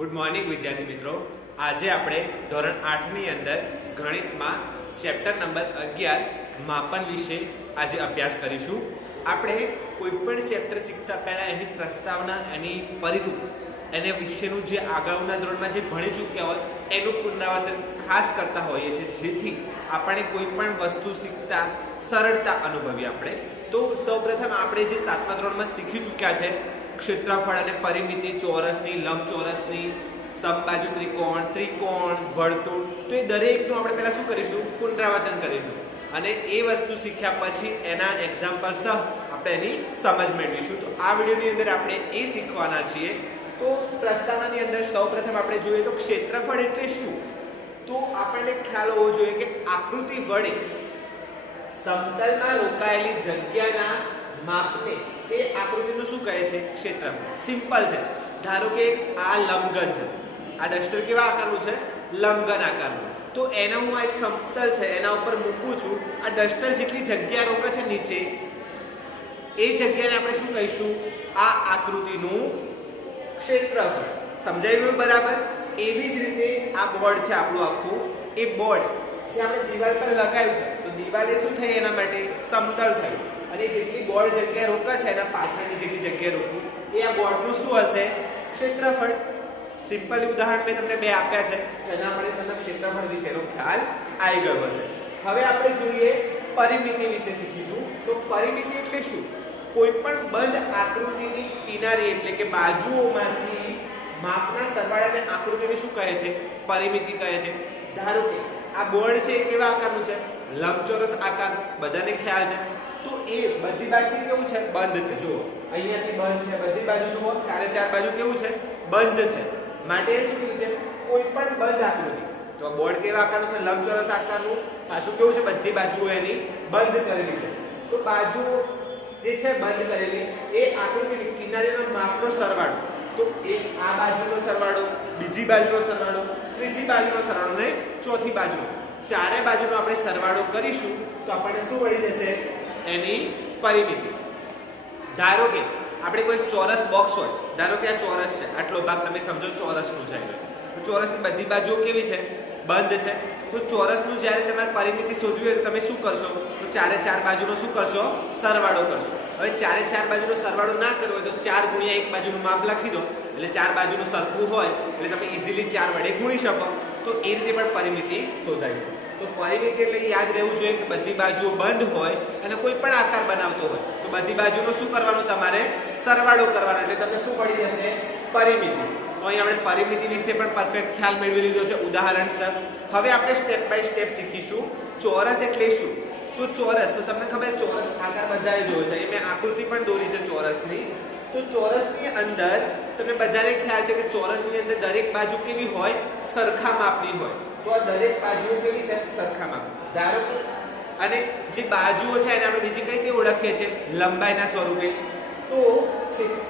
Good morning વિદ્યાર્થી મિત્રો। આજે આપણે ધોરણ 8 ની અંદર ગણિતમાં ચેપ્ટર નંબર 11 માપન વિશે આજે અભ્યાસ કરીશું। આપણે કોઈપણ ચેપ્ટર શીખતા પહેલા એની પ્રસ્તાવના, એની પરિરૂપ, એને વિશેનું જે આગળના ધોરણમાં જે ભણી ચૂક્યા હોય એનું પુનરાવર્તન ખાસ કરતા હોઈએ છીએ, જેથી આપણે કોઈપણ વસ્તુ શીખતા સરળતા અનુભવીએ આપણે। તો સૌપ્રથમ આપણે જે 7મા ધોરણમાં શીખી ચૂક્યા છે क्षेत्रफल અને પરિમિતિ, ચોરસની, લંબચોરસની, સમબાજુ ત્રિકોણ, ત્રિકોણ, વર્તુળ, તો એ દરેકનું આપણે પહેલા શું કરીશું? પુનરાવર્તન કરીશું અને એ વસ્તુ શીખ્યા પછી એના એક્ઝામ્પલ સહ આપણે એની સમજ મેળવીશું। તો આ વિડીયોની અંદર આપણે એ શીખવાના છીએ। તો પ્રસ્તાવનાની અંદર સૌપ્રથમ આપણે જોઈએ તો ક્ષેત્રફળ એટલે શું? તો આપણને ખ્યાલ હોવો જોઈએ કે આકૃતિ વડે સમતલમાં રોકાયેલી જગ્યાના માપને તે આકૃતિનું શું કહે છે? ક્ષેત્રફળ। સિમ્પલ છે। ધારો કે આ લંબઘન છે, આ ડસ્ટર કેવા આકારનું છે? લંબઘન આકારનું। તો એનો હું એક સમતલ છે એના ઉપર મૂકું છું, આ ડસ્ટર જેટલી જગ્યા રોકે છે નીચે, એ જગ્યાને આપણે શું કહીશું? આ આકૃતિનું ક્ષેત્રફળ। સમજાઈ ગયું બરાબર? એવી જ રીતે આ બોર્ડ છે આપણું આખું, એ બોર્ડ જે આપણે દિવાલ પર લગાવ્યું છે, તો દિવાલે શું થઈ? એના માટે સમતલ થયું અને જેટલી બોર્ડ જગ્યા રોકા છે એના પાછળની જેટલી જગ્યા રોકી એ આ બોર્ડનું શું હશે? ક્ષેત્રફળ। સિમ્પલ ઉદાહરણ મેં તમને બે આપ્યા છે, એના માટે તમને ક્ષેત્રફળ વિશેનો ખ્યાલ આવી ગયો હશે। હવે આપણે જોઈએ પરિમિતિ વિશે શીખીશું। તો પરિમિતિ એટલે શું? કોઈ પણ બંધ આકૃતિની કિનારી એટલે કે બાજુઓમાંથી માપના સરવાળાને આકૃતિને શું કહે છે? પરિમિતિ કહે છે। ધારો કે આ બોર્ડ છે એ કેવા આકારનું છે? લંબચોરસ આકાર, બધાને ખ્યાલ છે। તો એ બધી બાજુ કેવું છે? બંધ છે। જુઓ અહીંયાથી બંધ છે, બધી બાજુ જુઓ ચારે ચાર બાજુ કેવું છે? બંધ છે। માટે શું કીધું છે? કોઈ પણ બંધ આકૃતિ। તો બોર્ડ કેવા આકારનું છે? લંબચોરસ આકારનું, પાછું કેવું છે? બધી બાજુઓ એની બંધ કરેલી છે। તો બાજુઓ જે છે બંધ કરેલી, એ આકૃતિની કિનારીના માપનો સરવાળો, તો એક આ બાજુનો સરવાળો, બીજી બાજુનો સરવાળો, ત્રીજી બાજુનો સરવાળો ને ચોથી બાજુનો, ચારે બાજુનો આપણે સરવાળો કરીશું તો આપણને શું મળી જશે? એની પરિમિતિ। ધારો કે આપણે કોઈ ચોરસ બોક્સ હોય, ધારો કે આ ચોરસ છે, આટલો ભાગ તમે સમજો ચોરસનું છે, તો ચોરસની બધી બાજુઓ કેવી છે? બંધ છે। તો ચોરસનું જ્યારે તમારે પરિમિતિ શોધવી હોય તો તમે શું કરશો? તો ચારે ચાર બાજુનો શું કરશો? સરવાળો કરશો। હવે ચારે ચાર બાજુનો સરવાળો ના કરવો હોય તો 4 ગુણ્યા એક બાજુનું માપ લખી દો, એટલે ચાર બાજુનું સરખું હોય એટલે તમે ઇઝીલી 4 વડે ગુણી શકો। તો એ રીતે પણ પરિમિતિ શોધાય છે। તો પરિમિતિ એટલે યાદ રહેવું જોઈએ કે બધી બાજુઓ બંધ હોય અને કોઈ પણ આકાર બનાવતો હોય તો બધી બાજુનો શું કરવાનું? તમારે સરવાળો કરવાનો, એટલે તમને શું મળી જશે? પરિમિતિ। તો અહીં આપણે પરિમિતિ વિશે પણ પરફેક્ટ ખ્યાલ મેળવી લીધો છે ઉદાહરણસર। હવે આપણે સ્ટેપ બાય સ્ટેપ શીખીશું ચોરસ એટલે શું? તો ચોરસ, તો તમને ખબર ચોરસ આકાર બધાએ જોયો છે, એ મેં આકૃતિ પણ દોરી છે ચોરસની। તો ચોરસની અંદર તમને બધાને ખ્યાલ છે કે ચોરસની અંદર દરેક બાજુ કેવી હોય? સરખા માપની હોય। તો આ દરેક બાજુઓ કેવી છે? સરખા માપ। ધારો કે અને જે બાજુઓ છે એને આપણે બીજી કઈ રીતે ઓળખીએ છીએ? લંબાઈના સ્વરૂપે। તો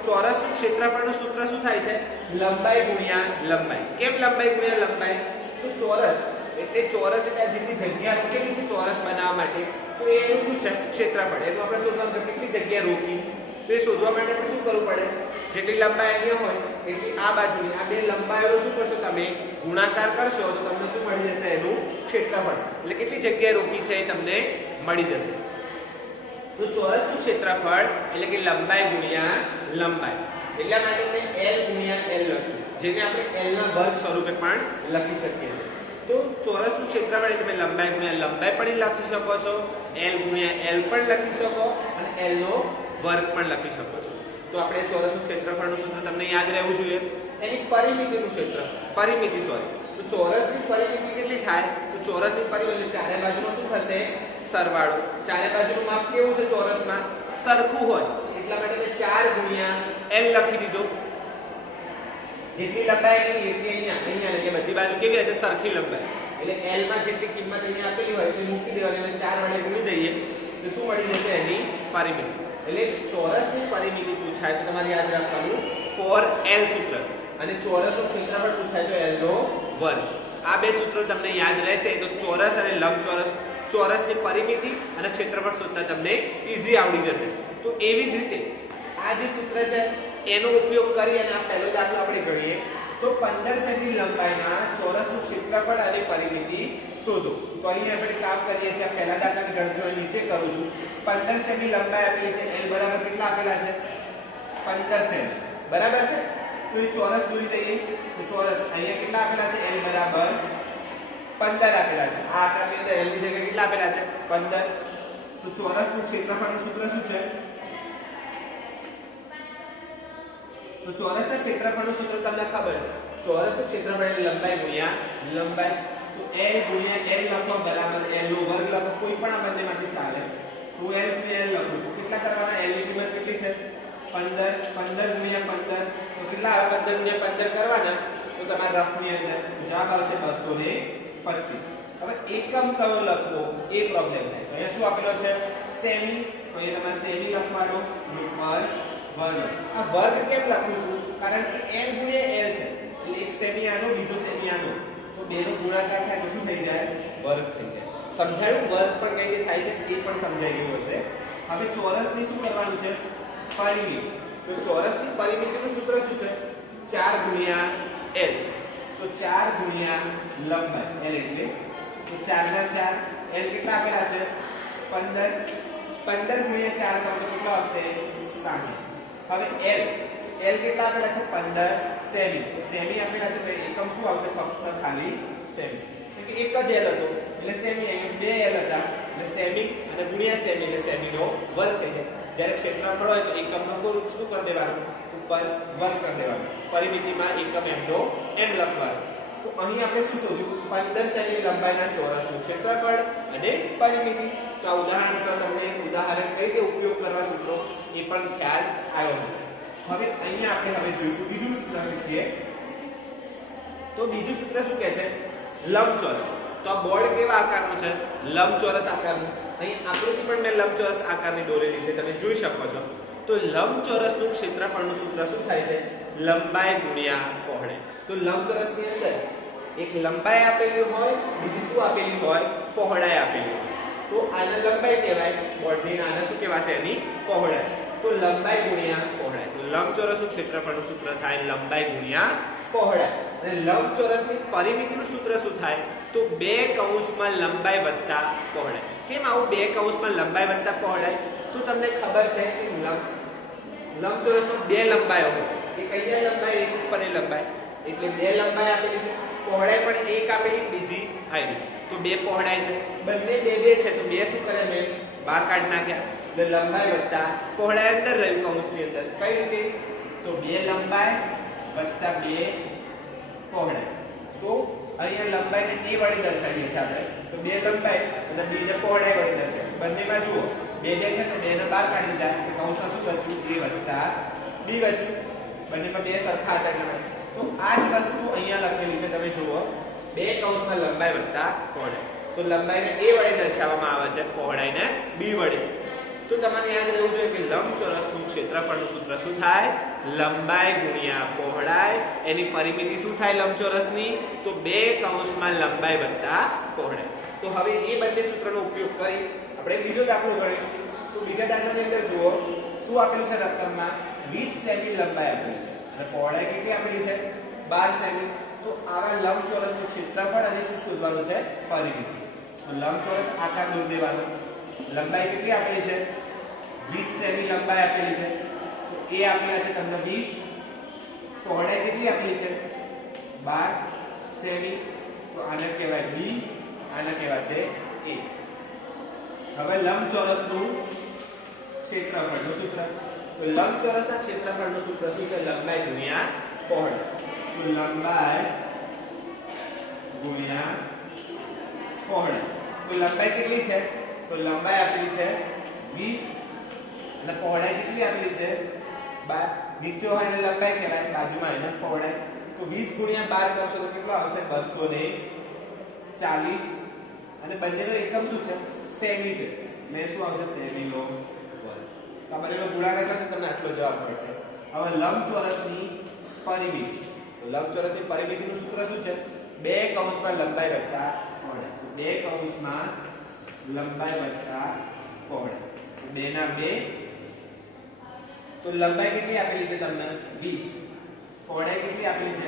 ચોરસનું ક્ષેત્રફળનું સૂત્ર શું થાય છે? લંબાઈ ગુણ્યા લંબાઈ। કેમ લંબાઈ ગુણ્યા લંબાઈ? તો ચોરસ એટલે ચોરસ એટલે જેટલી જગ્યા રોકેલી છે ચોરસ બનાવવા માટે, તો એનું શું છે? ક્ષેત્રફળ। એનું આપણે શોધવાનું છે કેટલી જગ્યા રોકી, તો એ શોધવા માટે આપણે શું કરવું પડે? જેટલી લંબાઈ અહીંયા હોય એટલી આ બાજુની, આ બે લંબાઈઓ શું કરશો? તમે ગુણાકાર કરશો તો તમને શું મળી જશે? એનું ક્ષેત્રફળ। એટલે કેટલી જગ્યા રોકી છે એ તમને મળી જશે। તો ચોરસનું ક્ષેત્રફળ એટલે કે લંબાઈ ગુણ્યા લંબાઈ, એટલા માટે મેં L ગુણ્યા L લખ્યું, જેને આપણે L ના વર્ગ સ્વરૂપે પણ લખી શકીએ છીએ। તો ચોરસનું ક્ષેત્રફળ એટલે તમે લંબાઈ ગુણ્યા લંબાઈ પણ લખી શકો છો, L ગુણ્યા L પણ લખી શકો અને L નો વર્ગ પણ લખી શકો છો। તો આપણે ચોરસનું ક્ષેત્રફળનું સૂત્ર તમને યાદ રહેવું જોઈએ। એની પરિમિતિનું પરિમિતિ તો ચોરસની પરિમિતિ કેટલી થાય? તો ચોરસની પરિમિતિ ચારે બાજુનો શું થશે? સરવાળો। ચારે બાજુનું માપ કેવું છે? ચોરસમાં સરખું હોય, એટલા માટે મેં 4 ગુણ્યા L લખી દીધો। જેટલી લંબાઈ એટલી અહીંયા એટલે બધી બાજુ કેવી હશે? સરખી લંબાઈ, એટલે L માં જેટલી કિંમત અહીંયા આપેલી હોય એટલે મૂકી દેવાની અને 4 વડે ગુણી દઈએ તો શું મળી જશે? એની પરિમિતિ। એટલે ચોરસની પરિમિતિ પૂછાય તો તમારે યાદ રાખવાનું 4L સૂત્ર, અને ચોરસનું ક્ષેત્રફળ પૂછાય તો L નો વર્ગ। આ બે સૂત્રો તમને યાદ રહેશે તો ચોરસ અને લંબચોરસ, ચોરસની પરિમિતિ અને ક્ષેત્રફળ શોધતા તમને ઈઝી આવડી જશે। તો એવી જ રીતે આ જે સૂત્ર છે એનો ઉપયોગ કરી અને આ પહેલો દાખલો આપણે ગણીએ તો 15 સેમી લંબાઈના ચોરસનું ક્ષેત્રફળ અને પરિમિતિ શોધો. તો અહીં આપણે કામ કરીએ છીએ. પહેલા દાખલાની ગણતરી નીચે કરું છું. 15 સેમી લંબાઈ આપેલી છે. L બરાબર કેટલા આપેલા છે? 15 સેમી. બરાબર છે. તો એ ચોરસ દોરી દઈએ. તો ચોરસ અહીંયા કેટલા આપેલા છે? L બરાબર 15 આપેલા છે. આ આકારની અંદર L ની જગ્યાએ કેટલા આપેલા છે? 15. તો ચોરસનું ક્ષેત્રફળનું સૂત્ર શું છે? તો ચોરસના ક્ષેત્રફળનું સૂત્ર તમને ખબર છે. ચોરસનું ક્ષેત્રફળ એટલે લંબાઈ ગુણ્યા લંબાઈ. તો L ગુણ્યા L લખો બરાબર L નો વર્ગ લખો. કોઈ પણ આ બંનેમાંથી ચાલે. તો L ગુણ્યા L લખું છું. કેટલા કરવાના? L ની કિંમત કેટલી છે? 15. 15 ગુણ્યા 15 તો કેટલા આવે? 15 ગુણ્યા 15 કરવાના. તો તમારા રફની અંદર જવાબ આવશે 225. હવે એકમ કયો લખવો એ પ્રોબ્લેમ થાય. તો અહીંયા શું આપેલો છે? સેમી. તો અહીંયા તમારે સેમી લખવાનો. પર વર્ગ. આ વર્ગ કેમ લખું છું? કારણ કે L ગુણ્યા L છે. એટલે એક સેમી આનો, બીજો સેમી આનો. તો બેનો ગુણાકાર થાય તો શું થઈ જાય? વર્ગ થઈ જાય. સમજાયું? વર્ગ પણ કઈ રીતે થાય છે એ પણ સમજાઈ ગયું હશે. હવે ચોરસની શું કરવાનું છે? પરિમિતિ. તો ચોરસની પરિમિતિનું સૂત્ર શું છે? 4 ગુણ્યા L. તો 4 ગુણ્યા લંબાઈ L એટલે તો 4 ના 4 L કેટલા આપેલા છે? 15. 15 ગુણ્યા 4 કરો તો કેટલો આવશે? 60. હવે L કેટલા આપેલા છે? 15 સેમી. સેમી આપેલા છે તો એકમ શું આવશે? ફક્ત ખાલી સેમી. કે એક જ L હતો એટલે સેમી. અહીંયા બે L હતા એટલે સેમી અને ગુણ્યા સેમી એટલે સેમીનો વર્ગ થઈ જાય. જ્યારે ક્ષેત્રફળ હોય તો એકમનો શું કરી દેવાનું? ઉપર વર્ગ કરી દેવાનું. પરિમિતિમાં એકમ એમનો એમ લખવાનું. તો અહીં આપણે શું શોધ્યું? 15 સેમી લંબાઈના ચોરસનું ક્ષેત્રફળ અને પરિમિતિ. તો આ ઉદાહરણ સર તમને એક ઉદાહરણ કઈ રીતે ઉપયોગ કરવા સૂત્રો એ પણ ખ્યાલ આવ્યો હશે. હવે અહીંયા આપણે હવે જોઈશું બીજું સૂત્ર શીખીએ. તો બીજું સૂત્ર શું કહે છે? લંબચોરસ. તો આ બોર્ડ કેવા આકારનું છે? લંબચોરસ આકારનું. અહીં આકૃતિ પણ મેં લંબચોરસ આકારની દોરેલી છે, તમે જોઈ શકો છો. તો લંબચોરસનું ક્ષેત્રફળનું સૂત્ર શું થાય છે? લંબાઈ ગુણ્યા પહોળાઈ. તો લંબચોરસની અંદર એક લંબાઈ આપેલી હોય, બીજી શું આપેલી હોય? પહોળાઈ આપેલી હોય. તો આને લંબાઈ કહેવાય. બોર્ડની આને શું કહેવાશે? એની પહોળાઈ. તો લંબાઈ ગુણ્યા પહોળાઈ. તો લંબચોરસનું ક્ષેત્રફળનું સૂત્ર થાય લંબાઈ ગુણ્યા પહોળાઈ. અને લંબચોરસની પરિમિતિનું સૂત્ર શું થાય? તો 2 કૌંસમાં લંબાઈ વત્તા પહોળાઈ. કેમ આવું 2 કૌંસમાં લંબાઈ વત્તા પહોળાઈ? તો તમને ખબર છે કે લંબચોરસમાં 2 લંબાઈઓ હોય. એક અહીંયા લંબાઈ, એક ઉપરની લંબાઈ. એટલે 2 લંબાઈ આપેલી છે. પહોળાઈ પણ એક આપેલી, બીજી આવી. તો 2 પહોળાઈ છે. બંને 2 છે તો 2 શું કરે? મેં બહાર કાઢી નાખ્યા. એટલે લંબાઈ વત્તા પહોળાઈ અંદર રહ્યું કૌંસની અંદર. કઈ રીતે? તો 2 લંબાઈ વત્તા 2 પહોળાઈ. તો અહીંયા લંબાઈને a વડે દર્શાવીએ છીએ આપણે. તો 2 લંબાઈ અને બીજે પહોળાઈ વડે દર્શાવીએ. બંનેમાં જુઓ 2 છે તો 2 ને બહાર કાઢી દીધા. તો કૌંસમાં શું બચ્યું? a વત્તા b બચ્યું. બંનેમાં 2 સરખા હતા એટલે. તો આ જ વસ્તુ અહીંયા લખેલી છે, તમે જુઓ. 2 કૌંસમાં લંબાઈ વત્તા પહોળાઈ. તો લંબાઈને a વડે દર્શાવવામાં આવે છે, પહોળાઈને b વડે. તો તમારે યાદ રહેવું જોઈએ કે લંબચોરસનું ક્ષેત્રફળનું સૂત્ર શું થાય? લંબાઈ ગુણ્યા પહોળાઈ. એની પરિમિતિ શું થાય લંબચોરસની? તો 2 કૌંસમાં લંબાઈ વત્તા પહોળાઈ. તો હવે એ બંને સૂત્રનો ઉપયોગ કરી આપણે બીજો દાખલો ગણીશું. તો બીજા દાખલાની અંદર જુઓ શું આપેલું છે રકમમાં? 20 સેમી લંબાઈ આપેલી છે અને પહોળાઈ કેટલી આપેલી છે? 12 સેમી. તો આવા લંબચોરસનું ક્ષેત્રફળ અને શું શોધવાનું છે? પરિમિતિ. તો લંબચોરસ આકાર દોરી દેવાનો. લંબાઈ કેટલી આપેલી છે? 20 સેમી લંબાઈ આપેલી છે. તો એ આપેલા છે તમને 20. પહોળાઈ કેટલી આપેલી છે? 12 સેમી. તો આને કહેવાય b, આને કહેવાશે a. હવે લંબચોરસનું ક્ષેત્રફળનું સૂત્ર. તો લંબચોરસના ક્ષેત્રફળનું સૂત્ર શું છે? લંબાઈ ગુણ્યા પહોળાઈ. તો લંબાઈ ગુણ્યા પહોળાઈ. તો લંબાઈ કેટલી છે? તો લંબાઈ આપેલી છે 20 અને પહોળાઈ કેટલી આપેલી છે? 12. નીચે હોય એને લંબાઈ કહેવાય, બાજુમાં એને પહોળાઈ. તો 20 ગુણ્યા 12 કરશો તો કેટલો આવશે? 240. અને બંનેનો એકમ શું છે? સેમી છે. મેં શું આવશે? સેમીનો વર્ગ. તો આ બંનેનો ગુણાકાર કરશો તમને આટલો જવાબ મળશે. હવે લંબચોરસની પરિમિતિ. તો લંબચોરસની પરિમિતિનું સૂત્ર શું છે? 2 કૌંસમાં લંબાઈ વત્તા પહોળાઈ. 2 કૌંસમાં લંબાઈ વત્તા પહોળાઈ. 2 ના 2. તો લંબાઈ કેટલી આપેલી છે તમને? 20. પહોળાઈ કેટલી આપેલી છે?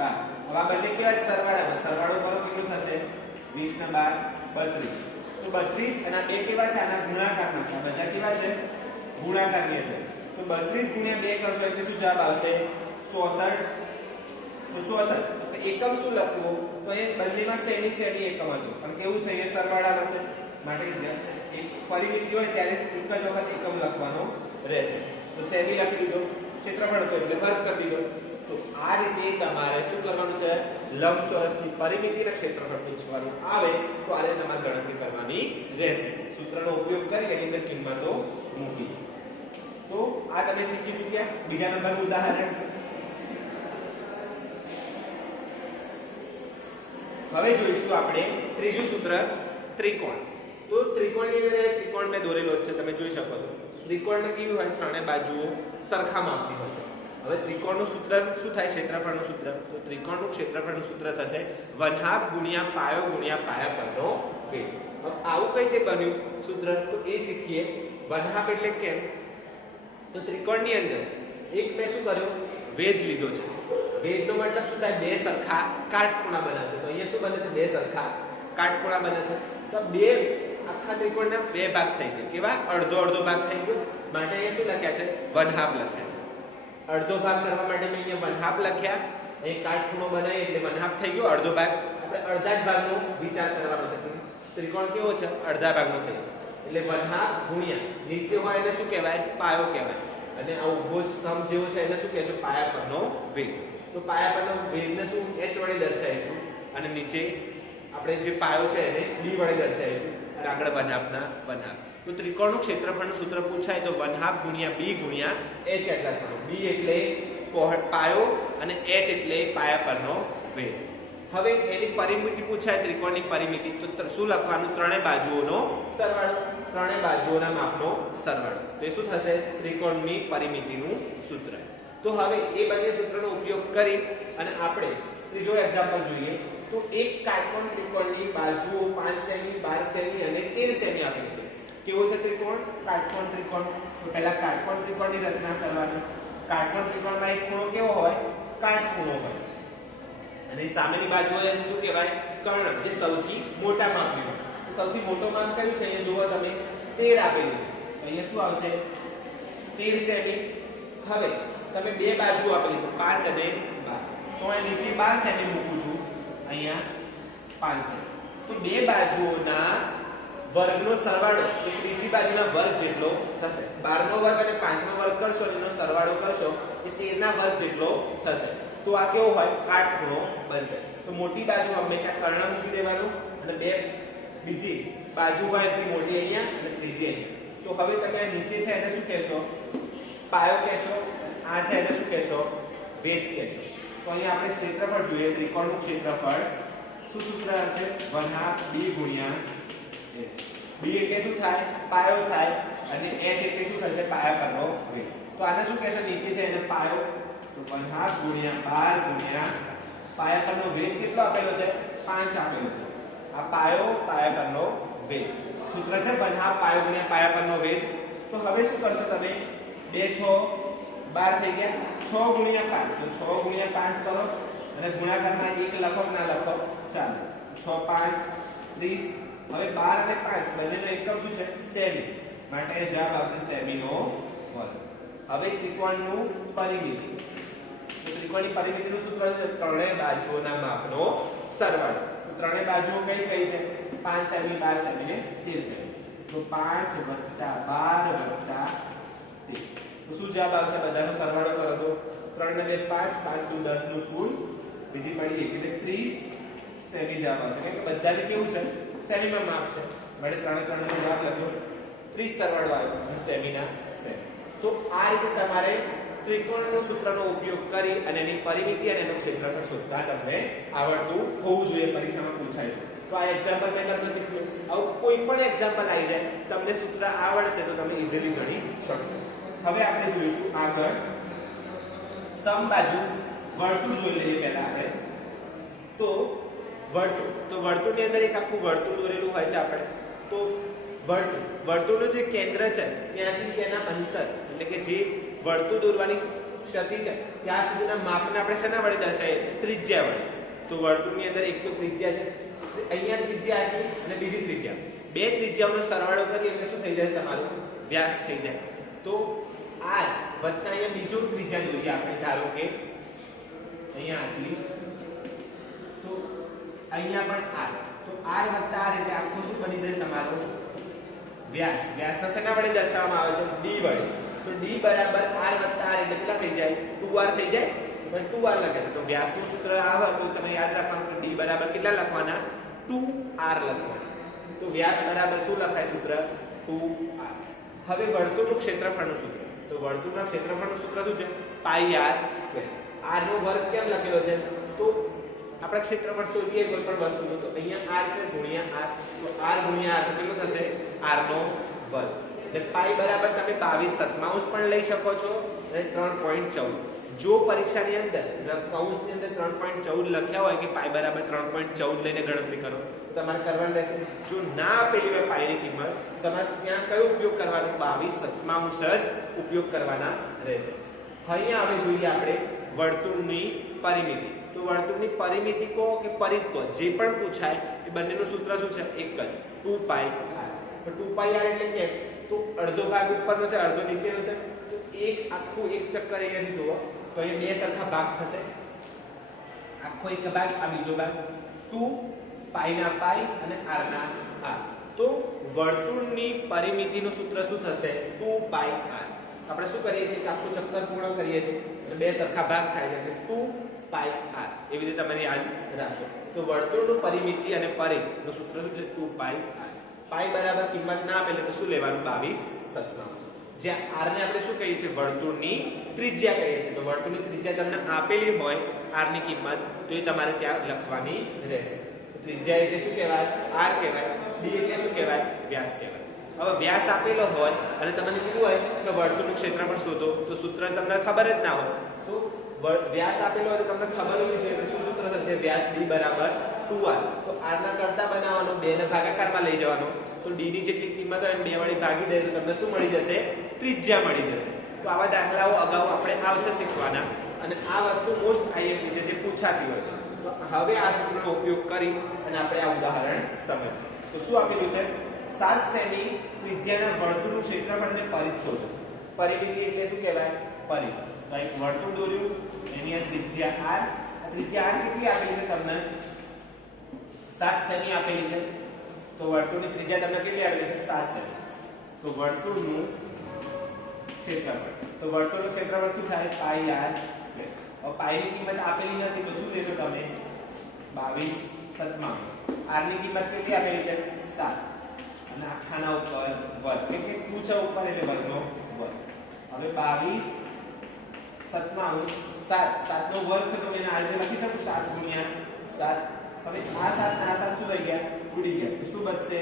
12 હવે આ બંને કેવા છે સરવાળામાં સરવાળો કરો કેટલું થશે 20 ના 12 32 તો 32 અને આ બે કેવા છે આના ગુણાકારમાં છે આ બધા કેવા છે ગુણાકારની અંદર તો 32 ગુણ્યા 2 કરશો એટલે શું જવાબ આવશે 64 તો 64 તો એકમ શું લખવું તો એ બંનેમાં સેમી સેમી એકમ હતું પણ કેવું છે એ સરવાળામાં છે માટે એક પરિમિતિ હોય ત્યારે એક જ વખત એકમ લખવાનો રહેશે તો સેમી લખી દીધો ક્ષેત્રફળ હતો એટલે વર્ગ કરી દીધો તો આ રીતે તમારે શું કરવાનું છે લંબચોરસની પરિમિતિ અને ક્ષેત્રફળ પૂછવાનું આવે તો આ રીતે તમારે ગણતરી કરવાની રહેશે સૂત્રનો ઉપયોગ કરી એની અંદર કિંમતો મૂકી તો આ તમે શીખી ચૂક્યા બીજા નંબરનું ઉદાહરણ હવે જોઈશું આપણે ત્રીજું સૂત્ર ત્રિકોણ તો ત્રિકોણની અંદર ત્રિકોણ મેં દોરેલો છે તમે જોઈ શકો છો ત્રિકોણને કેવી હોય ત્રણે બાજુઓ સરખા માપની હોય છે હવે ત્રિકોણનું સૂત્ર શું થાય ક્ષેત્રફળનું સૂત્ર તો ત્રિકોણનું ક્ષેત્રફળનું સૂત્ર થશે 1/2 ગુણ્યા પાયો ગુણ્યા પાયા પરનો વેગ હવે આવું કઈ રીતે બન્યું સૂત્ર તો એ શીખીએ 1/2 એટલે કેમ તો ત્રિકોણની અંદર એક મેં શું કર્યું વેધ લીધો છે વેધનો મતલબ શું થાય બે સરખા કાટખૂણા બને છે તો અહીંયા શું બને છે બે સરખા કાટખૂણા બને છે તો બે આખા ત્રિકોણના બે ભાગ થઈ ગયા કેવા અડધો અડધો ભાગ થઈ ગયો માટે અહીંયા શું લખ્યા છે 1/2 લખ્યા છે અડધો ભાગ કરવા માટે મેં અહીંયા 1/2 લખ્યા અહીં કાટખૂણો બનાવી એટલે 1/2 થઈ ગયો અડધો ભાગ આપણે અડધા જ ભાગનો વિચાર કરવાનો છે ત્રિકોણ કેવો છે અડધા ભાગનો થઈ ગયો એટલે 1/2 ગુણ્યા નીચે હોય એને શું કહેવાય પાયો કહેવાય અને આ ઊભો સ્તંભ જેવો છે એને શું કહેશું પાયા પરનો વેગ તો પાયા પરનો વેગને શું h વડે દર્શાવીશું અને નીચે આપણે જે પાયો છે એને b વડે દર્શાવીશું અને આગળ 1/2 તો ત્રિકોણનું ક્ષેત્રફળનું સૂત્ર પૂછાય તો 1/2 ગુણ્યા b ગુણ્યા h એટલા થશે b એટલે પાયો અને h એટલે પાયા પરનો વેગ હવે એની પરિમિતિ પૂછાય ત્રિકોણની પરિમિતિ તો શું લખવાનું ત્રણેય બાજુઓનો સરવાળો ત્રણેય બાજુઓના માપનો સરવાળો તો એ શું થશે ત્રિકોણની પરિમિતિનું સૂત્ર તો હવે એ બંને સૂત્રનો ઉપયોગ કરી અને આપણે ત્રીજો એક્ઝામ્પલ જોઈએ તો એક કાટકોણ ત્રિકોણની બાજુઓ 5 સેમી 12 સેમી અને 13 સેમી આપેલી છે કેવો છે ત્રિકોણ કાટકોણ ત્રિકોણ તો પહેલા કાટકોણ ત્રિકોણની રચના કરવાની કાટકોણ ત્રિકોણમાં એક ખૂણો કેવો હોય કાટખૂણો હોય અને સામેની બાજુએ શું કહેવાય કર્ણ જે સૌથી મોટા માપની હોય તો સૌથી મોટો માપ કયું છે અહીંયા જુઓ તમે 13 આપેલું છે તો અહીંયા શું આવશે 13 સેમી હવે તમે બે બાજુ આપેલી છે 5 અને 12 તો અહીં નીચે 12 સેમી મૂકું છું અહીંયા 5 સેમી તો બે બાજુઓના વર્ગનો સરવાળો તો ત્રીજી બાજુના વર્ગ જેટલો થશે 12 નો વર્ગ અને 5 નો વર્ગ કરશો એનો સરવાળો કરશો એ 13 ના વર્ગ જેટલો થશે તો આ કેવો હોય કાટખૂણો બનશે તો મોટી બાજુ હંમેશા કર્ણ મૂકી દેવાનું અને બે બીજી બાજુ હોય એટલી મોટી અહીંયા અને ત્રીજી અહીંયા તો હવે તમે આ નીચે છે એને શું કહેશો પાયો કહેશો આ છે એને શું કહેશો વેધ કહેશો તો અહીંયા આપણે ક્ષેત્રફળ જોઈએ ત્રિકોણનું ક્ષેત્રફળ શું સૂત્ર છે 1/2 b ગુણ્યા h b એટલે શું થાય પાયો થાય અને h એટલે શું થશે પાયા પરનો વેગ તો આને શું કહેશો નીચે છે એને પાયો તો 1/2 ગુણ્યા 12 ગુણ્યા પાયા પરનો વેગ કેટલો આપેલો છે 5 આપેલો છે આ પાયો પાયા પરનો વેગ સૂત્ર છે 1/2 પાયો ગુણ્યા પાયા પરનો વેગ તો હવે શું કરશો તમે 2 6 12 થઈ ગયા 6 ગુણ્યા 5 તો 6 ગુણ્યા 5 કરો અને ગુણાકારમાં 1 લખો ના લખો ચાલો 6 5 30 હવે 12 અને 5 બંનેનો એકમ શું છે સેમી માટે જવાબ આવશે સેમીનો વર્ગ હવે ત્રિકોણનું પરિમિતિ તો ત્રિકોણની પરિમિતિનું સૂત્ર છે ત્રણેય બાજુઓના માપનો સરવાળો તો ત્રણેય બાજુઓ કઈ કઈ છે 5 સેમી 12 સેમી ને 13 સેમી તો 5 + 12 + 13 તો શું જવાબ આવશે બધાનો સરવાળો કરો તો 3 ને 2 5 5 × 10 નું સ્કૂલ બીજી પડી એટલે 30 સેમી જવાબ આવશે કે બધાને કેવું છે સેમીમાં માપ છે એટલે 3 નો જવાબ લખ્યો 30 સરવાળો આવ્યો અને સેમીના સેમી તો આ રીતે તમારે ત્રિકોણનું સૂત્રનો ઉપયોગ કરી અને એની પરિમિતિ અને એનું ક્ષેત્રફળ શોધતા તમને આવડતું હોવું જોઈએ પરીક્ષામાં પૂછાય તો આ એક્ઝામ્પલ મેં તમને શીખવ્યું આવું કોઈ પણ એક્ઝામ્પલ આવી જાય તમને સૂત્ર આવડશે તો તમે ઈઝીલી ગણી શકશો હવે આપણે જોઈશું આગળ સમબાજુ વર્તુળ જોઈ લઈએ પહેલા આપણે તો વર્તુળની અંદર એક આખું વર્તુળ દોરેલું હોય છે આપણે તો વર્તુળનું જે કેન્દ્ર છે ત્યાંથી તેના અંતર એટલે કે જે વર્તુળ દોરવાની ક્ષતિ છે ત્યાં સુધીના માપને આપણે શેના વડે દર્શાવીએ છીએ? ત્રિજ્યા વડે. તો વર્તુળની અંદર એક તો ત્રિજ્યા છે, અહીંયા ત્રિજ્યા આવી અને બીજી ત્રિજ્યા, બે ત્રિજ્યાઓનો સરવાળો કરીએ એટલે શું થઈ જાય? તમારું વ્યાસ થઈ જાય. તો r વત્તા અહીંયા બીજો ત્રિજ્યા જોઈએ આપણે, ધારો કે અહીંયા આટલી, તો અહીંયા પણ r, તો r વત્તા r એટલે આખું શું બની જાય? તમારો વ્યાસ. વ્યાસના શેના વડે દર્શાવવામાં આવે છે? d વડે. તો d બરાબર r વત્તા r એટલે કેટલા થઈ જાય? 2r થઈ જાય. પણ 2r લખે છે તો વ્યાસનું સૂત્ર આવે તો તમે યાદ રાખવાનું કે d બરાબર કેટલા લખવાના? 2r લખવાના. તો વ્યાસ બરાબર શું લખાય સૂત્ર? 2r. હવે વર્તુળનું ક્ષેત્રફળનું સૂત્ર. તો વર્તુળના ક્ષેત્રફળનું સૂત્ર શું છે? પાઈ r સ્ક્વેર. r નો વર્ગ કેમ લખેલો છે? તો આપણે ક્ષેત્રફળ શોધીએ કોઈ પણ વસ્તુનું, તો અહીંયા r છે ગુણ્યા r, તો r ગુણ્યા r તો કેટલું થશે? r નો વર્ગ. એટલે પાઈ બરાબર તમે 22/7 પણ લઈ શકો છો અને 3.14. જો પરીક્ષાની અંદર કૌંસની અંદર 3.14 લખ્યા હોય કે પાઈ બરાબર 3.14 લઈને ગણતરી કરો તો તમારે કરવાનું રહેશે. જો ના આપેલી હોય પાઈની કિંમત, તમારે ત્યાં કયો ઉપયોગ કરવાનો? 22/7 જ ઉપયોગ કરવાના રહેશે. અહીંયા હવે જોઈએ આપણે વર્તુળની પરિમિતિ. તો વર્તુળની પરિમિતિ કહો કે પરિઘ કહો, જે પણ પૂછાય એ બંનેનું સૂત્ર શું છે? એક જ, 2πr. તો 2πr એટલે કેમ? તો અડધો ભાગ ઉપરનો છે, અડધો નીચેનો છે. તો એક આખું એક ચક્કર અહીંયાથી જુઓ તો એ બે સરખા ભાગ થશે. આખો એક ભાગ, આ બીજો ભાગ. 2π ના પાઈ અને r ના r. તો વર્તુળની પરિમિતિનું સૂત્ર શું થશે? 2πr. આપણે શું કરીએ છીએ કે આખું ચક્કર પૂર્ણ કરીએ છીએ એટલે બે સરખા ભાગ થાય છે, 2πr. એવી રીતે તમારે યાદ રાખજો. તો વર્તુળનું પરિમિતિ અને પરિઘનું સૂત્ર શું છે? 2πr. પાઈ બરાબર કિંમત ના આપે તો શું લેવાનું? 22/7. જ્યાં r ને આપણે શું કહીએ છીએ? વર્તુળની ત્રિજ્યા કહીએ છીએ. તો વર્તુળની ત્રિજ્યા તમને આપેલી હોય r ની કિંમત, તો એ તમારે ત્યાં લખવાની રહેશે. ત્રિજ્યા એટલે શું કહેવાય? r કહેવાય. d એટલે શું કહેવાય? વ્યાસ કહેવાય. હવે વ્યાસ આપેલો હોય અને તમને કીધું હોય કે વર્તુળનું ક્ષેત્રફળ શોધો, તો સૂત્ર તમને ખબર જ ના હોય, તો વ્યાસ આપેલો હોય તો તમને ખબર હોવી જોઈએ કે શું સૂત્ર થશે? વ્યાસ d બરાબર 2r. તો r ના કરતા બનાવવાનો, 2 ને ભાગાકારમાં લઈ જવાનો, તો d ની જેટલી કિંમત હોય 2 વડે ભાગી દે તો તમને શું મળી જશે? ત્રિજ્યા મળી જશે. તો આવા દાખલાઓ અગાઉ આપણે આવશે શીખવાના અને આ વસ્તુ મોસ્ટ આઈએમપી છે, જે પૂછાતી હોય છે. તો હવે આ સૂત્રનો ઉપયોગ કરી અને આપણે આ ઉદાહરણ સમજીએ. તો શું આપેલું છે? 7 સેમી ત્રિજ્યાના વર્તુળનું ક્ષેત્રફળ અને પરિઘ શોધો. પરિમિતિ એટલે શું કહેવાય? પરિઘ. તો એક વર્તુળ દોર્યું, એની આ ત્રિજ્યા r. ત્રિજ્યા r કેટલી આપેલી છે તમને? 7 સેમી આપેલી છે. તો વર્તુળની ત્રિજ્યા તમને કેટલી આપેલી છે? 7 સેમી. તો વર્તુળનું ક્ષેત્રફળ, તો વર્તુળનું ક્ષેત્રફળ શું થાય? પાઈ r સ્ક્વેર. હવે પાઈની કિંમત આપેલી નથી તો શું લેશો તમે? 22/7. r ની કિંમત કેટલી આપેલી છે? 7. અને આખાના ઉપર વર્ગ, એટલે q છે ઉપર એટલે વર્ગનો વર્ગ. હવે 22/7 7 નો વર્ગ છે તો એને આ રીતે લખી શકું 7 ગુણ્યા 7. હવે આ 7 ના 7 શું થઈ ગયા? ઉડી ગયા. તો શું બચશે?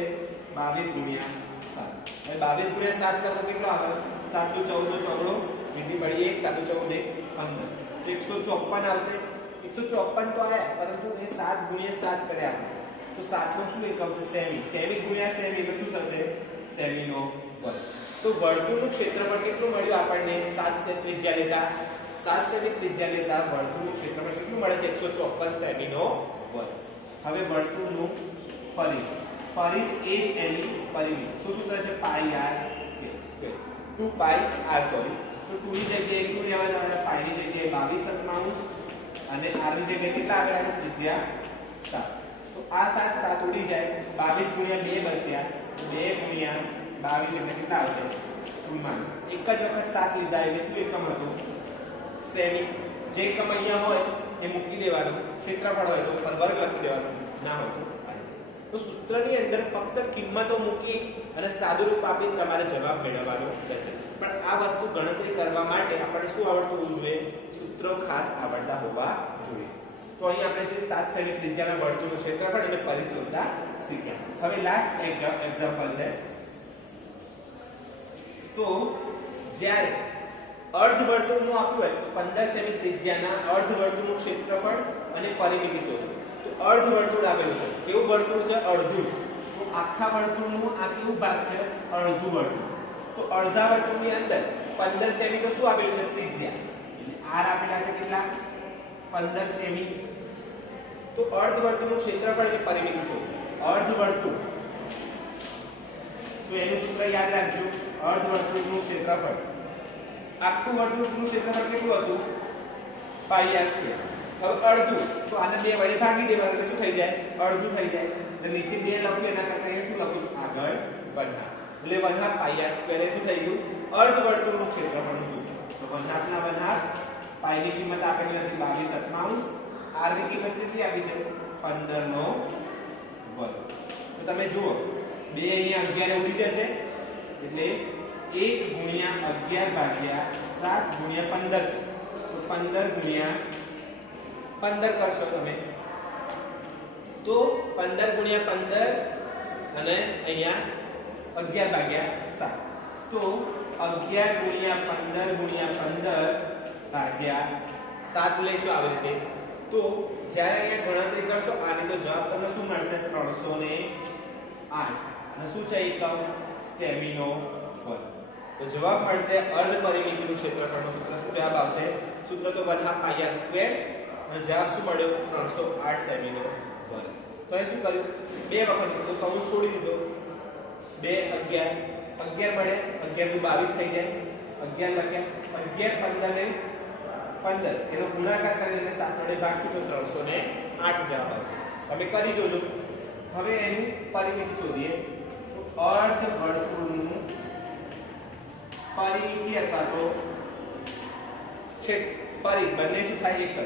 22 ગુણ્યા 7. હવે 22 ગુણ્યા 7 કરો તો કેટલો આવે? 7 નું 14 નો ચોગડો બીજી પડી 1, 7 નું 14 15. તો 154 આવશે. 154 તો આયા, પરંતુ એ 7 ગુણ્યા 7 કર્યા. તો 7 નો શું એકમ છે? સેમી. સેમી ગુણ્યા સેમી એટલે શું થશે? સેમી નો વર્ગ. તો વર્તુળનું ક્ષેત્રફળ કેટલું મળ્યું આપણને? 7 સેમી ત્રિજ્યા લેતા 7 સેમી ત્રિજ્યા લેતા વર્તુળનું ક્ષેત્રફળ કેટલું મળે છે? 154 સેમી નો વર્ગ. હવે વર્તુળનું પરિઘ. પરિઘ એ જ એની પરિમિતિ. શું સૂત્ર છે? પાઈ r સ્ક્વેર. 2πr sorry. તો 2 ની જગ્યાએ 2 લેવા જવાના, પાઈ ની જગ્યાએ 22/7 અને r ની જગ્યાએ કેટલા આવેલા છે? ત્રિજ્યા 7. તો આ 7 7 ઉડી જાય. 22 ગુણ્યા 2 બચ્યા. 2 ગુણ્યા 22 એટલે કેટલા આવશે? 44. એક જ વખત 7 લીધા એટલે શું એકમ હતું? સેમી. જે એકમ અહીંયા હોય એ મૂકી દેવાનું, ક્ષેત્રફળ હોય તો ઉપર વર્ગ લખી દેવાનું, ના હોય તો સૂત્રની અંદર ફક્ત કિંમતો મૂકી અને સાદુરૂપ આપીને તમારે જવાબ મેળવવાનો રહેશે. પણ આ વસ્તુ ગણતરી કરવા માટે આપણને શું આવડતું હોવું જોઈએ? સૂત્રો ખાસ આવડતા હોવા જોઈએ. તો અહીં આપણે જે 7 સેમી ત્રિજ્યાના વર્તુળનું ક્ષેત્રફળ અને પરિઘ શોધતા શીખ્યા. હવે લાસ્ટ એક્ઝામ્પલ છે. તો જ્યારે અર્ધવર્તુળનું આપ્યું હોય 15 સેમી ત્રિજ્યાના અર્ધવર્તુળનું ક્ષેત્રફળ અને પરિમિતિ શોધો. તો અર્ધવર્તુળ આપેલું છે. કેવું વર્તુળ છે? અડધું. તો આખા વર્તુળનું આ કેવું ભાગ છે? અડધું વર્તુળ. તો અડધા વર્તુળની અંદર 15 સેમી તો શું આપેલું છે? ત્રિજ્યા. આર આપેલા છે કેટલા 15 સેમી. તો અર્ધવર્તુળનું ક્ષેત્રફળ એટલે પરિમિતિ શોધો. અર્ધવર્તુળ તો એનું સૂત્ર યાદ રાખજો. અર્ધવર્તુળનું ક્ષેત્રફળ, આખું વર્તુળનું ક્ષેત્રફળ કેટલું હતું પાઈ આર સ્ક્વેર. હવે અડધું તો આને 2 વડે ભાગી દેવાનું એટલે શું થઈ જાય અડધું થઈ જાય. એટલે નીચે 2 લખ્યું એના કરતા એ શું લખ્યું આગળ 1/2. એટલે 1/2 પાઈ આર સ્ક્વેર એ શું થઈ ગયું અર્ધવર્તુળનું ક્ષેત્રફળનું સૂત્ર. તો 1/2 ના 1/2 પાઈ ની કિંમત આપેલી હતી 22/7. આર ની કિંમત કેટલી આપી છે 15 નો વર્ગ. તો તમે જુઓ 2 અહીંયા 11 ઉડી જશે એટલે 1 ગુણ્યા 11 ભાગ્યા 7 ગુણ્યા 15 છે. તો 15 ગુણ્યા 15 કરશો તમે તો 15 ગુણ્યા 15 અને અહીંયા 11 ભાગ્યા 7. તો 11 ગુણ્યા 15 ગુણ્યા 15 ભાગ્યા 7 લઈશું આવી રીતે. તો જ્યારે અહીંયા ગણતરી કરશો આની તો જવાબ તમને શું મળશે 308. અને શું છે એકમ સેમીનો વર્ગ. તો જવાબ મળશે અર્ધ પરિમિતિનું ક્ષેત્રફળનું સૂત્ર. શું જવાબ આવશે સૂત્ર તો 1/2 પાઈ આર સ્ક્વેર અને જવાબ શું મળ્યો 308 સેમીનો વર્ગ. તો એ શું કર્યું બે વખત તો કૌંસ છોડી દીધો 2 11 11 મળે 11 નું 22 થઈ જાય 11 લખ્યા 11 15 ને 15 એનો ગુણાકાર કરીને 7 વડે ભાગશું તો 308 જવાબ આવશે. તમે કરી જોજો. હવે એનું પરિમિતિ શોધીએ. તો અર્ધ વર્તુળનું પરિમિતિ અથવા તો છે પરિમિતિ બંને શું થાય એક જ.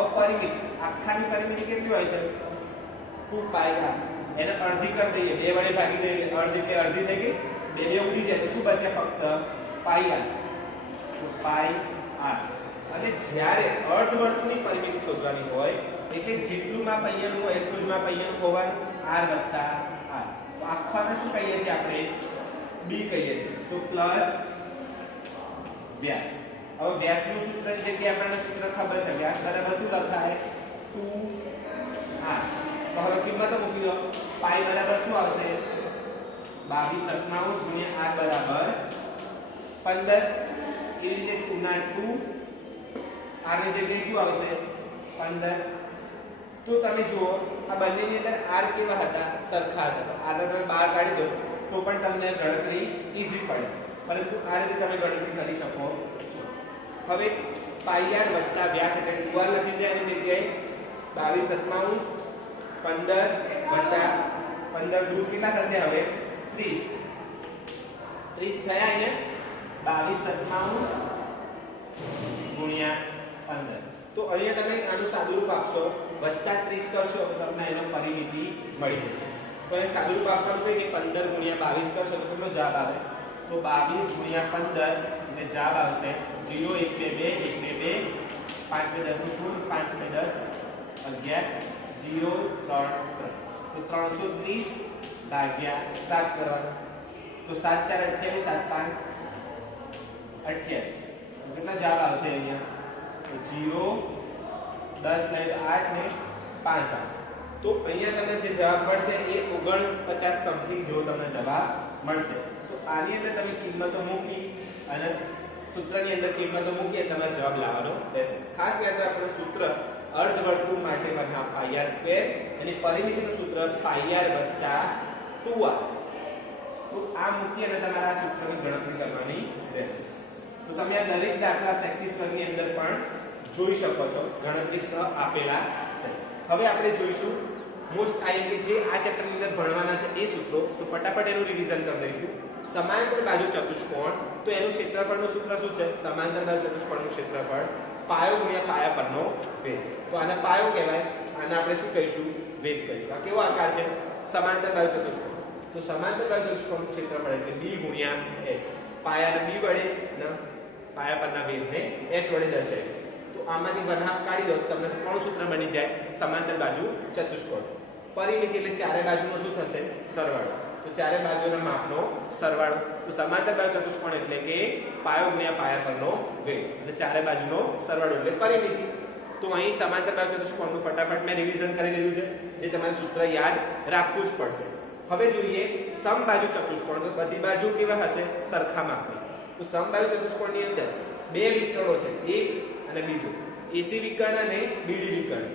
અપરિમિતિ આખાની પરિમિતિ કેટલી હોય છે 2 પાઈ આર. એને અડધી કરી દઈએ 2 વડે ભાગી દઈએ અડધી એટલે અડધી થઈ ગઈ 2 ઉડી જાય તો શું બચે ફક્ત પાઈ આર. તો પાઈ આર. અને જ્યારે અર્ધવર્તુળની પરિમિતિ શોધવાની હોય એટલે જેટલું માપ અહીંયાનું હોય એટલું જ માપ અહીંયાનું હોવાનું r વત્તા r. તો આખાને શું કહીએ છીએ આપણે b કહીએ છીએ. તો પ્લસ વ્યાસ. હવે વ્યાસનું સૂત્રની જગ્યાએ આપણને સૂત્ર ખબર છે વ્યાસ બરાબર શું લખાય 2r. તો હવે કિંમતો મૂકી દો. પાઈ બરાબર શું આવશે 22/7 ગુણ્યા r બરાબર 15. એવી રીતે 2 ના 2 r ની જગ્યાએ શું આવશે 15. તો તમે જુઓ આ બંનેની અંદર r કેવા હતા સરખા હતા. r ને તમે બહાર કાઢી દો તો પણ તમને ગણતરી ઈઝી પડે. પરંતુ આ રીતે તમે ગણતરી કરી શકો છો. હવે પાઈ r વત્તા વ્યાસ એટલે 2r લખી દે એની જગ્યાએ 22/7 15 વત્તા 15 દૂર કેટલા થશે હવે 30. 30 થયા અહીંયા 22/7 ગુણ્યા 15. તો અહીંયા તમે આનું સાદુરૂપ આપશો વત્તા 30 કરશો તો તમને એનો પરિમિતિ મળી જશે. તો એ સાદુરૂપ આપવાનું છે કે 15 ગુણ્યા 22 કરશો તો કેટલો જવાબ આવે તો 22 ગુણ્યા 15 એટલે જવાબ આવશે 0 1 2 2 1 2 5 2 10 0 5 2 10 11 0 3 તો 330 ભાગ્યા 7 કરવાનું. તો 7 4 28 7 5 28. તો કેટલા જવાબ આવશે અહીંયા 0 10 નહીં તો 8 ને 5 આવશે. તો અહીંયા તમને જે જવાબ મળશે એ 49 સમથિંગ જેવો તમને જવાબ મળશે. તો આની અંદર તમે કિંમતો મૂકી અને સૂત્રની અંદર કિંમતો મૂકી અને તમારે જવાબ લાવવાનો રહેશે. ખાસ યાદ રાખવાનું સૂત્ર અર્ધવર્તુળ માટે 1/2 પાઈ આર સ્ક્વેર અને પરિમિતિનું સૂત્ર પાઈ આર વત્તા 2r. તો આ મૂકી અને તમારે આ સૂત્રની ગણતરી કરવાની રહેશે. તો તમે આ દરેક દાખલા પ્રેક્ટિસ વર્ગની અંદર પણ જોઈ શકો છો. ગણતરી સહ આપેલા છે. હવે આપણે જોઈશું મોસ્ટ આઈએમ કે જે આ ચેપ્ટરની અંદર ભણવાના છે એ સૂત્રો. તો ફટાફટ એનું રિવિઝન કરી દઈશું. સમાંતર બાજુ ચતુષ્કોણ તો એનું ક્ષેત્રફળનું સૂત્ર શું છે સમાંતર બાજુ ચતુષ્કોણનું ક્ષેત્રફળ પાયો ગુણ્યા પાયા પરનો વેગ. તો આને પાયો કહેવાય આને આપણે શું કહીશું વેગ કહીશું. આ કેવો આકાર છે સમાંતર બાજુ ચતુષ્કોણ. તો સમાંતર બાજુ ચતુષ્કોણનું ક્ષેત્રફળ એટલે b ગુણ્યા h. પાયાને b વડે ને પાયા પરના વેગને h વડે દર્શાવીએ. તો આમાંથી 1/2 કાઢી દો તમને કોણ સૂત્ર બની જાય સમાંતર બાજુ ચતુષ્કોણ. પરિમિતિ એટલે ચારે બાજુનો શું થશે સરવાળો. તો ચારે બાજુના માપનો સરવાળો. તો સમાંતર બાજુ ચતુષ્કોણ એટલે કે પાયો ગુણ્યા પાયા પરનો વેગ અને ચારે બાજુનો સરવાળો એટલે પરિમિતિ. તો અહીં સમાંતર બાજુ ચતુષ્કોણનું ફટાફટ મેં રિવિઝન કરી લીધું છે જે તમારે સૂત્ર યાદ રાખવું જ પડશે. હવે જોઈએ સમબાજુ ચતુષ્કોણ. તો બધી બાજુ કેવા હશે સરખા માપની. તો સમબાજુ ચતુષ્કોણની અંદર બે વિકર્ણો છે એક અને બીજો એસી વિકર્ણ અને બીડી વિકર્ણ.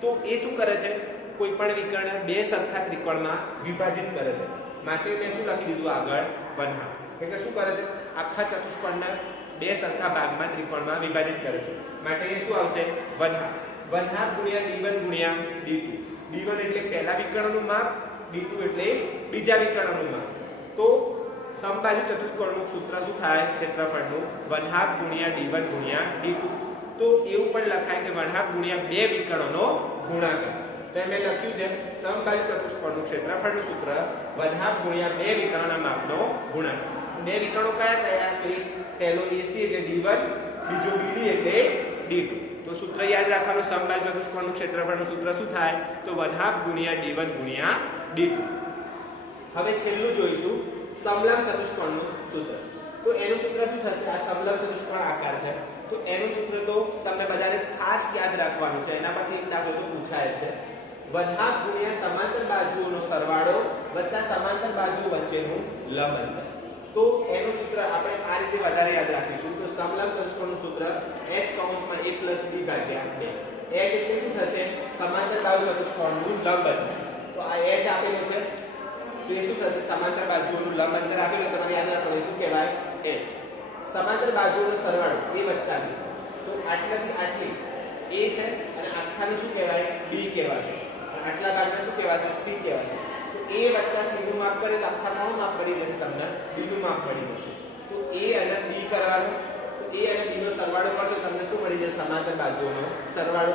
તો એ શું કરે છે, કોઈ પણ વિકર્ણ બે સરખા ત્રિકોણમાં વિભાજિત કરે છે. માટે મેં શું લખી દીધું આગળ, 1/2. એટલે શું કરે છે, આખા ચતુષ્કોણના બે સરખા ભાગમાં ત્રિકોણમાં વિભાજિત કરે છે. માટે એ શું આવશે, 1/2. 1/2 ગુણ્યા d1 ગુણ્યા d2. d1 એટલે પહેલા વિકર્ણનું માપ, d2 એટલે બીજા વિકર્ણનું માપ. તો સમબાજુ ચતુષ્કોણનું સૂત્ર શું થાય, ક્ષેત્રફળનું 1/2 ગુણ્યા d1 ગુણ્યા d2. તો એવું પણ લખાય કે 1/2 ગુણ્યા બે વિકર્ણોનો ગુણાકાર. તો મેં લખ્યું છે સમબાજુ ચતુષ્કોણનું ક્ષેત્રફળનું સૂત્ર 1/2 ગુણ્યા બે વિકર્ણોના માપનો ગુણાકાર. બે વિકર્ણો કયા કયા, પહેલો AC એટલે d1, બીજો BD એટલે d2. તો સૂત્ર યાદ રાખવાનું, સમબાજુ ચતુષ્કોણનું ક્ષેત્રફળનું સૂત્ર શું થાય, તો 1/2 ગુણ્યા d1 ગુણ્યા d2. હવે છેલ્લું જોઈશું સમલંબ ચતુષ્કોણનું સૂત્ર. તો એનું સૂત્ર શું થશે, આ સમલંબ ચતુષ્કોણ આકાર છે તો એનું સૂત્ર તો તમને બધાને ખાસ યાદ રાખવાનું છે. એના પરથી એક દાખલો તો પૂછાય છે, 1/2 ગુણ્યા સમાંતર બાજુઓનો સરવાળો વત્તા સમાંતર બાજુ વચ્ચેનું લંબ અંતર. તો એનું સૂત્ર આપણે આ રીતે વધારે યાદ રાખીશું. તો સમલંબ ચતુષ્કોણનું સૂત્ર h કૌંસમાં a + b ભાગ્યા 2. h એટલે શું થશે, સમાંતર બાજુ ચતુષ્કોણનું લંબ અંતર. તો આ h આપેલો છે તો એ શું થશે, સમાંતર બાજુઓનું લંબ અંતર આપેલું, તમારે યાદ રાખવાનું શું કહેવાય, h. સમાંતર બાજુઓનો સરવાળો a + b. તો આટલાથી આટલી a છે અને આખાનું શું કહેવાય, b કહેવાશે. આટલા ભાગને શું કહેવાશે, c કહેવાશે. તો a + c નું માપ કરે તો આખા કોનું માપ મળી જશે, તમને b નું માપ મળી જશે. તો a અને b કરવાનું, તો a અને b નો સરવાળો કરશો તમને શું મળી જશે, સમાંતર બાજુઓનો સરવાળો.